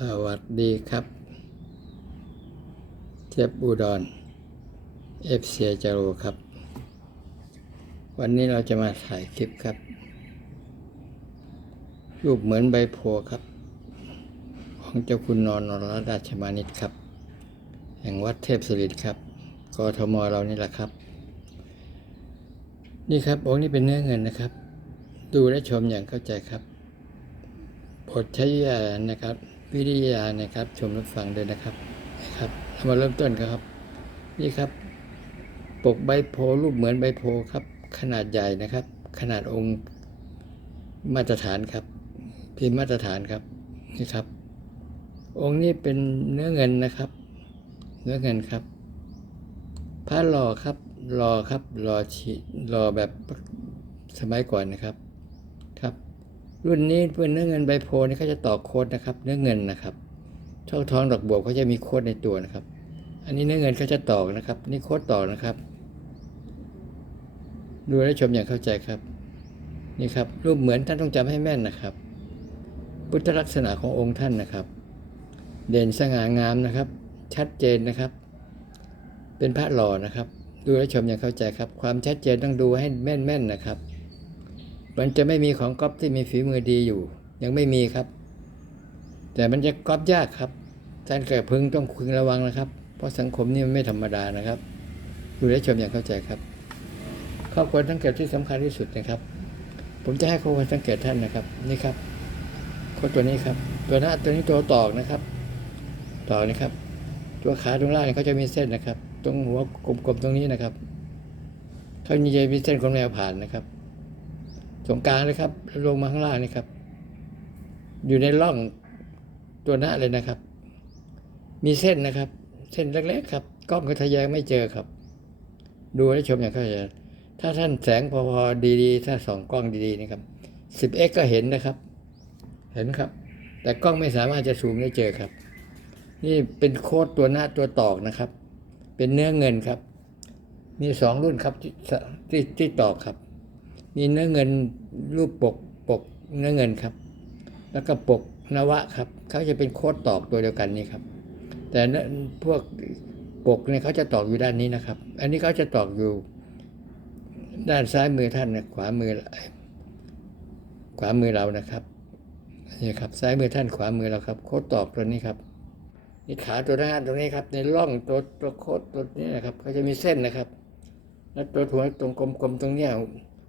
สวัสดีครับ เทียบอุดรเอฟเซียจาโรครับ วันนี้เราจะมาถ่ายคลิปครับ รูปเหมือนใบโพครับ ของเจ้าคุณนอนนรราชมานิตครับ แห่งวัดเทพสุริครับกทมเรานี่แหละครับ นี่ครับองค์นี้เป็นเนื้อเงินนะครับ ดูและชมอย่างเข้าใจครับโปรดใช้ยานะครับ วิทยานะครับชมรับฟังด้วยนะครับนะครับเรามาเริ่มต้นกันครับ นี่ครับ ปกใบโพรูปเหมือนใบโพล์ครับ ขนาดใหญ่นะครับ ขนาดองค์มาตรฐานครับพิมพ์มาตรฐานครับนี่ครับ องค์นี้เป็นเนื้อเงินนะครับ เนื้อเงินครับพระหล่อครับหล่อครับหล่อฉีหล่อแบบสมัยก่อนนะครับ รุ่นนี้เป็นเนื้อเงินใบโพนี่เขาจะต่อโค้ดนะครับ เนื้อเงินนะครับช่องท้องดอกบวบเขาจะมีโค้ดในตัวนะครับ อันนี้เนื้อเงินเขาจะตอกนะครับ นี่โค้ดต่อนะครับ ดูและชมอย่างเข้าใจครับ นี่ครับ รูปเหมือนท่านต้องจำให้แม่นนะครับ พุทธลักษณะขององค์ท่านนะครับ เด่นสง่างามนะครับ ชัดเจนนะครับ เป็นพระหล่อนะครับ ดูและชมอย่างเข้าใจครับ ความชัดเจนต้องดูให้แม่นๆนะครับ มันจะไม่มีของก๊อปที่มีฝีมือดีอยู่ ยังไม่มีครับ แต่มันจะก๊อปยากครับท่านเกิดพึงต้องพึงระวังนะครับ เพราะสังคมนี่มันไม่ธรรมดานะครับ ดูและชมอย่างเข้าใจครับข้อควรสังเกตที่สำคัญที่สุดนะครับ ผมจะให้ข้อควรสังเกตท่านนะครับ นี่ครับข้อตัวนี้ครับ ตัวหน้าตัวนี้ตัวตอกนะครับตอกนะครับ ตัวขาตรงล่างเนี่ยเขาจะมีเส้นนะครับ ตรงหัวกลมๆตรงนี้นะครับเขาจะมีเส้นคนแนวผ่านนะครับ ตรงกลางเลยครับ ลงมาข้างล่างนี่ครับ อยู่ในร่องตัวหน้าเลยนะครับ มีเส้นนะครับ เส้นเล็กๆครับกล้องก็ทะแยงไม่เจอครับ ดูและชมอย่างเข้าใจถ้าท่านแสงพอๆดีๆ ถ้าส่องกล้องดีๆนะครับ 10x ก็เห็นนะครับ เห็นครับ แต่กล้องไม่สามารถจะซูมได้เจอครับ นี่เป็นโค้ดตัวหน้าตัวตอกนะครับ เป็นเนื้อเงินครับ มีสองรุ่นครับที่ที่ที่ตอกครับ มีเนื้อเงินรูปปกปกเนื้อเงินครับ แล้วก็ปกนวะครับ เขาจะเป็นโคดตอกตัวเดียวกันนี่ครับ แต่พวกปกเนี่ยเขาจะตอกอยู่ด้านนี้นะครับ อันนี้เขาจะตอกอยู่ ด้านซ้ายมือท่านนะขวามือขวามือเรานะครับนี่ครับซ้ายมือท่านขวามือเราครับ โคดตอกตัวนี้ครับนี่ขาตัวหน้าตรงนี้ครับ ในร่องตัวตัวโคดตัวนี้นะครับเขาจะมีเส้นนะครับ แล้วตัวหัวตรงกลมๆตรงเนี้ย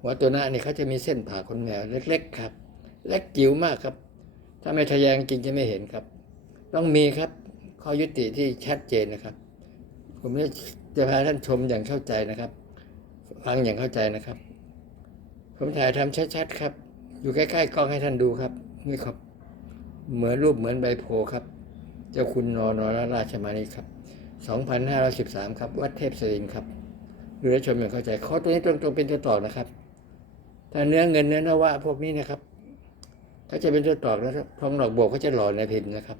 หัวตัวหน้านี่เขาจะมีเส้นผ่าขนแมวเล็ก ๆ ครับ เล็กจิ๋วมากครับ ถ้าไม่ทะแยงจริงจะไม่เห็นครับ ต้องมีครับข้อยุติที่ชัดเจนนะครับ ผมจะพาท่านชมอย่างเข้าใจนะครับ ฟังอย่างเข้าใจนะครับ ผมถ่ายทำชัดๆครับ อยู่ใกล้ๆกล้องให้ท่านดูครับนี่ครับ เหมือนรูปเหมือนใบโพครับ เจ้าคุณนอนรราชมานีครับ2513 ครับ วัดเทพศรินครับดูแลวชมอย่างเข้าใจข้อตัวนี้ตรงๆเป็นตัวต่อนะครับ ถ้าเนื้อเงินเนื้อนวะพวกนี้นะครับเขาจะเป็นตัวต่อแล้วทองดอกบวกเขาจะหล่อในพิมพ์นะครับ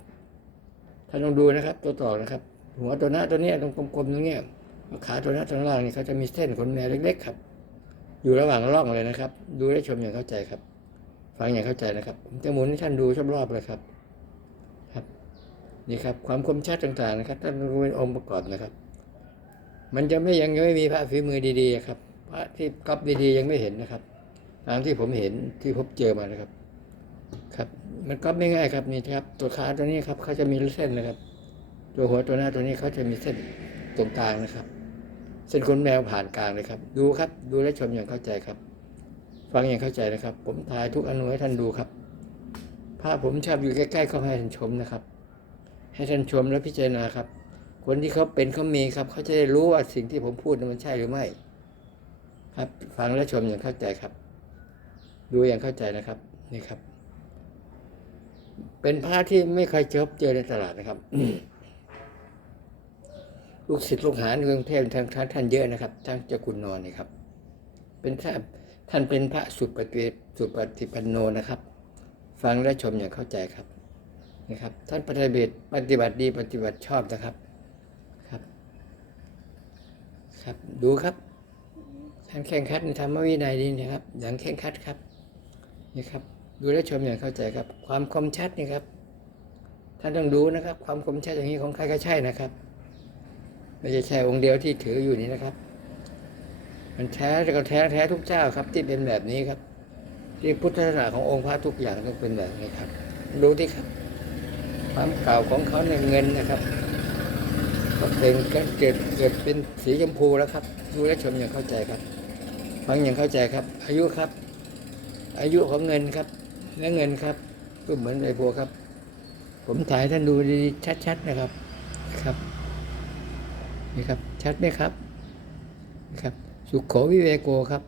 ท่านลองดูนะครับ ตัวต่อนะครับ หัวตัวหน้าตัวเนี้ยตรงกลมๆตรงเนี้ยขาตัวหน้าตัวล่างนี่เขาจะมีเส้นขนแมวเล็กๆครับ อยู่ระหว่างร่องเลยนะครับ ดูและชมอย่างเข้าใจครับ ฟังอย่างเข้าใจนะครับจะหมุนให้ท่านดูรอบๆเลยครับครับ นี่ครับ ความคมชัดต่างๆนะครับ ท่านรู้เป็นองค์ประกอบนะครับ มันจะไม่ยังไม่มีพระฝีมือดีๆครับพระที่ก๊อปดีๆยังไม่เห็นนะครับ ตามที่ผมเห็นที่พบเจอมานะครับ ครับ มันก๊อปไม่ง่ายครับนี่ครับ ตัวขาตัวนี้ครับเขาจะมีเส้นนะครับ ตัวหัวตัวหน้าตัวนี้เขาจะมีเส้นตรงกลางนะครับ เส้นขนแมวผ่านกลางเลยครับ ดูครับ ดูและชมอย่างเข้าใจครับ ฟังอย่างเข้าใจนะครับ ผมถ่ายทุกอนุให้ท่านดูครับภาพผมชอบอยู่ใกล้ๆก็ให้ท่านชมนะครับ ให้ท่านชมและพิจารณาครับ คนที่เขาเป็นเขามีครับ เขาจะได้รู้ว่าสิ่งที่ผมพูดมันใช่หรือไม่ ครับ ฟังและชมอย่างเข้าใจครับ ดูอย่างเข้าใจนะครับ นี่ครับ เป็นผ้าที่ไม่เคยเจอเจอในตลาดนะครับลูกศิษย์ลูกหาในกรุงเทพทางท่านท่านเยอะนะครับทั้งเจ้าคุณนอนนี่ครับ เป็นท่านท่านเป็นพระสุปฏิสุปฏิปันโนนะครับ ฟังและชมอย่างเข้าใจครับนะครับ ท่านปฏิบัติปฏิบัติดีปฏิบัติชอบนะครับครับ ครับดูครับท่านแข่งขัดในธรรมวินัยดีนะครับ อย่างแข่งขัดครับ นี่ครับ ดูและชมอย่างเข้าใจครับ ความคมชัดนี่ครับ ท่านต้องดูนะครับ ความคมชัดอย่างนี้ของใครก็ใช่นะครับไม่ใช่แค่องค์เดียวที่ถืออยู่นี้นะครับ มันแท้แต่ก็แท้แท้ทุกเจ้าครับ ที่เป็นแบบนี้ครับ ที่พุทธศาสนาขององค์พระทุกอย่างต้องเป็นแบบนี้ครับ ดูที่ครับ ความเก่าของเขาเนี่ยเงินนะครับก็เป็นก็เกิดเกิดเป็นสีชมพูแล้วครับ ดูและชมอย่างเข้าใจครับฟังอย่างเข้าใจครับ อายุครับ อายุของเงินครับ และเงินครับ ก็เหมือนไอ้พวครับ ผมถ่ายท่านดูดีชัดๆนะครับครับนี่ครับ ชัดไหมครับนี่ครับ สุขโขวิเวโกครับ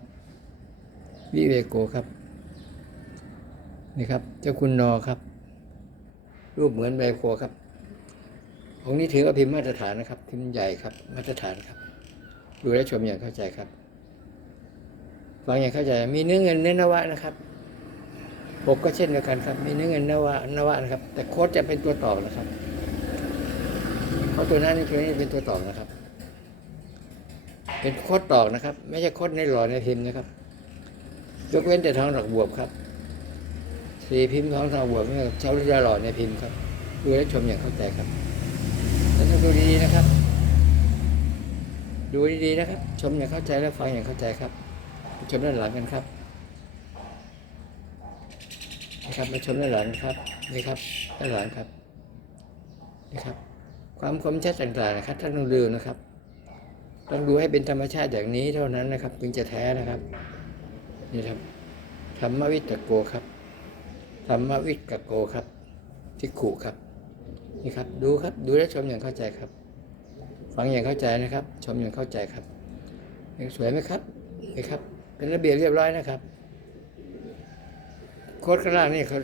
วิเวโกครับนี่ครับ เจ้าคุณนอครับ รูปเหมือนใบโคครับองนี้ถือว่าพิมพ์มาตรฐานนะครับพิมพ์ใหญ่ครับ มาตรฐานครับ ดูและชมอย่างเข้าใจครับ ฟังอย่างเข้าใจ มีเนื้อเงินเนื้อนวะนะครับปกก็เช่นเดียวกันครับ มีเนื้อเงินนวะนวะนะครับ แต่โค้ดจะเป็นตัวต่อนะครับ เพราะตัวนั้นนี่ตัวนี้เป็นตัวต่อนะครับ เป็นโค้ดตอกนะครับ ไม่ใช่โค้ดในหล่อในพิมพ์นะครับ ยกเว้นแต่ทองดอกบวบครับสีพิมพ์ทองดอกบวบเนี่ยเช้าจะหล่อในพิมพ์ครับดูและชมอย่างเข้าใจครับแล้วต้องดูดีๆนะครับ ดูดีๆนะครับ ชมอย่างเข้าใจและฟังอย่างเข้าใจครับ ชมด้านหลังกันครับนะครับมาชมด้านหลังครับนี่ครับด้านหลังครับนี่ครับ ความคมชัดต่างๆนะครับท่านต้องดูนะครับ ต้องดูให้เป็นธรรมชาติอย่างนี้เท่านั้นนะครับถึงจะแท้นะครับนี่ครับธรรมวิตโกครับธรรมวิตโกครับทิกขุครับนี่ครับดูครับดูและชมอย่างเข้าใจครับ ฟังอย่างเข้าใจนะครับ ชมอย่างเข้าใจครับ สวยไหมครับนี่ครับ เป็นระเบียบเรียบร้อยนะครับ โค้ดข้างล่างนี่เขา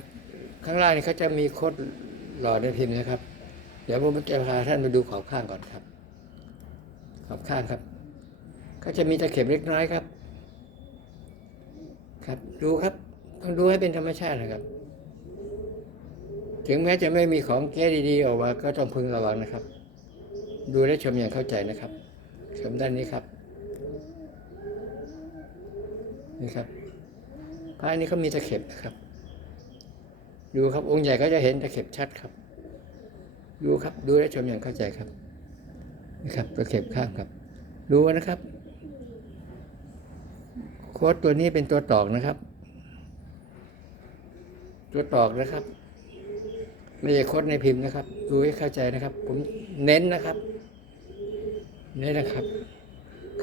ข้างล่างนี่เขาจะมีโค้ดหล่อในพิมพ์นะครับ เดี๋ยวผมจะพาท่านไปดูขอบข้างก่อนครับ ขอบข้างครับก็จะมีตะเข็บเล็กน้อยครับ ครับดูครับ ต้องดูให้เป็นธรรมชาตินะครับ ถึงแม้จะไม่มีของแก้ดีๆออกมาก็ต้องพึงระวังนะครับ ดูและชมอย่างเข้าใจนะครับ ชมด้านนี้ครับ นี่ครับพระนี้เขามีตะเข็บนะครับ ดูครับองค์ใหญ่ก็จะเห็นตะเข็บชัดครับ ดูครับดูและชมอย่างเข้าใจครับนะครับตะเข็บข้างครับ ดูนะครับ โค้ดตัวนี้เป็นตัวตอกนะครับ ตัวตอกนะครับไม่ใช่โค้ดในพิมพ์นะครับ ดูให้เข้าใจนะครับ ผมเน้นนะครับ เน้นนะครับ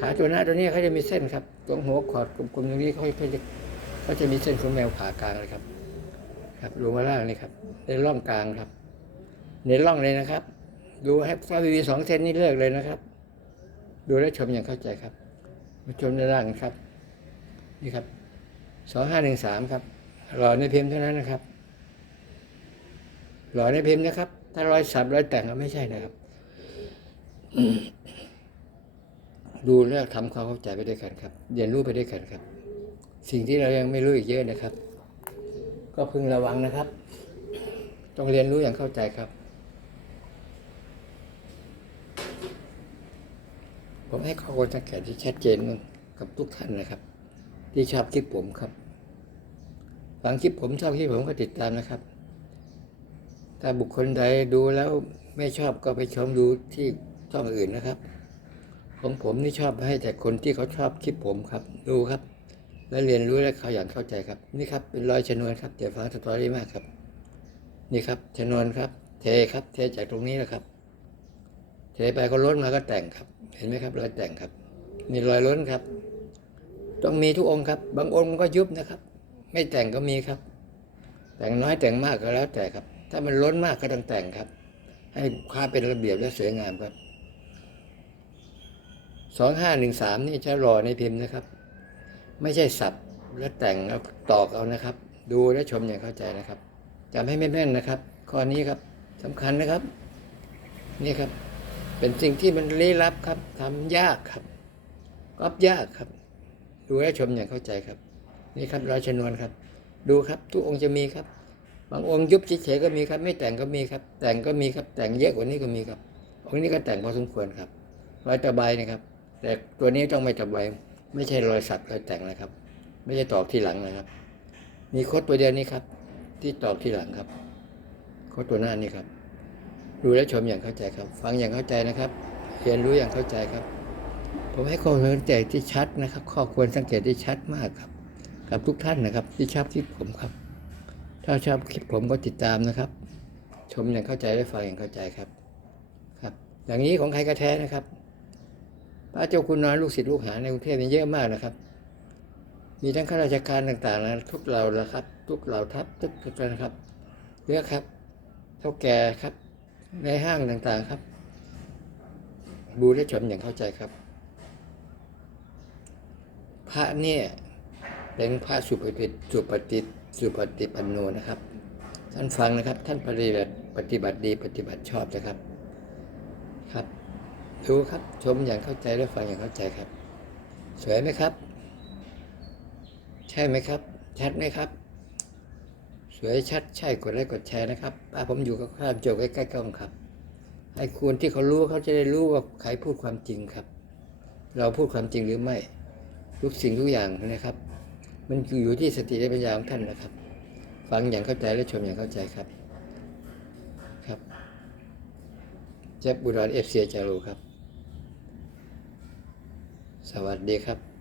ขาตัวหน้าตัวนี้เขาจะมีเส้นครับตรงหัวขอดกลมๆตรงนี้เขาจะเขาจะมีเส้นของแมวผ่ากลางเลยครับ ครับลงมาล่างนี่ครับ ในร่องกลางครับ ในร่องเลยนะครับ ดูให้ฟ้าวีสองเซนนี่เลือกเลยนะครับ ดูและชมอย่างเข้าใจครับ มาชมในร่างกันครับ นี่ครับสองห้าหนึ่งสามครับหล่อในพิมพ์เท่านั้นนะครับ หล่อในพิมพ์นะครับ ถ้ารอยสับรอยแต่งก็ไม่ใช่นะครับ ดูแล้วทำความเข้าใจไปด้วยกันครับเรียนรู้ไปด้วยกันครับ สิ่งที่เรายังไม่รู้อีกเยอะนะครับ ก็พึงระวังนะครับ ต้องเรียนรู้อย่างเข้าใจครับ ผมให้ข้อมูลสังเกตที่ชัดเจนกับทุกท่านนะครับ ที่ชอบคลิปผมครับฟังคลิปผมชอบคลิปผมก็ติดตามนะครับ ถ้าบุคคลใดดูแล้วไม่ชอบก็ไปชมดูที่ช่องอื่นนะครับ ของผมนี่ชอบให้แต่คนที่เขาชอบคลิปผมครับ ดูครับ และเรียนรู้และเขาอย่างเข้าใจครับ นี่ครับเป็นรอยชนวนครับเดี๋ยวฟังสตอรี่มากครับ นี่ครับชนวนครับ เทครับ เทจากตรงนี้นะครับ เทไปก็ล้นมาก็แต่งครับ เห็นไหมครับรอยแต่งครับมีรอยล้นครับ ต้องมีทุกองค์ครับ บางองค์มันก็ยุบนะครับ ไม่แต่งก็มีครับ แต่งน้อยแต่งมากก็แล้วแต่ครับ ถ้ามันล้นมากก็ต้องแต่งครับ ให้ความเป็นระเบียบและสวยงามครับ สองห้าหนึ่งสามนี่จะรอในพิมพ์นะครับ ไม่ใช่สับแล้วแต่งแล้วตอกเอานะครับ ดูและชมอย่างเข้าใจนะครับจำให้แม่นๆนะครับ ข้อนี้ครับสำคัญนะครับ นี่ครับ เป็นสิ่งที่มันลี้ลับครับทำยากครับก๊อปยากครับ ดูและชมอย่างเข้าใจครับ นี่ครับรอยชนวนครับ ดูครับ ทุกองค์จะมีครับ บางองค์ยุบเฉยๆก็มีครับ ไม่แต่งก็มีครับ แต่งก็มีครับ แต่งเยอะกว่านี้ก็มีครับ องค์นี้ก็แต่งพอสมควรครับรอยตะไบนะครับ แต่ตัวนี้ต้องไม่ตะไบไม่ใช่รอยสักรอยแต่งนะครับ ไม่ใช่ตอกที่หลังนะครับ มีโคดตัวเดียวนี้ครับ ที่ตอกที่หลังครับโคดตัวหน้านี่ครับ ดูและชมอย่างเข้าใจครับ ฟังอย่างเข้าใจนะครับ เรียนรู้อย่างเข้าใจครับ ผมให้ข้อควรสังเกตที่ชัดนะครับ ข้อควรสังเกตที่ชัดมากครับ กับทุกท่านนะครับ ที่ชอบคลิปผมครับ ถ้าชอบคลิปผมก็ติดตามนะครับ ชมอย่างเข้าใจและฟังอย่างเข้าใจครับครับ อย่างนี้ของใครก็แท้นะครับ พระเจ้าคุณนอนลูกศิษย์ลูกหาในกรุงเทพนี่เยอะมากนะครับ มีทั้งข้าราชการต่างๆนะทุกเหล่าละครับ ทุกเหล่าทัพทุกทุกนะครับเยอะครับ เท่าแก่ครับ ในห้างต่างๆครับดูและชมอย่างเข้าใจครับ พระเนี่ยเป็นพระสุปฏิสุปฏิสุปฏิปันโนนะครับ ท่านฟังนะครับ ท่านปฏิบัติปฏิบัติดีปฏิบัติชอบนะครับ ดูครับ ชมอย่างเข้าใจและฟังอย่างเข้าใจครับ สวยไหมครับ ใช่ไหมครับ ชัดไหมครับ สวยชัดใช่กดไลค์กดแชร์นะครับป้าผมอยู่กับข้ามโจกใกล้ๆกล้องครับ ให้คนที่เขารู้เขาจะได้รู้ว่าใครพูดความจริงครับ เราพูดความจริงหรือไม่ทุกสิ่งทุกอย่างนะครับ มันอยู่ที่สติและปัญญาของท่านนะครับ ฟังอย่างเข้าใจและชมอย่างเข้าใจครับครับเจ็บบุรอนเอฟซีจารูครับ สวัสดีครับ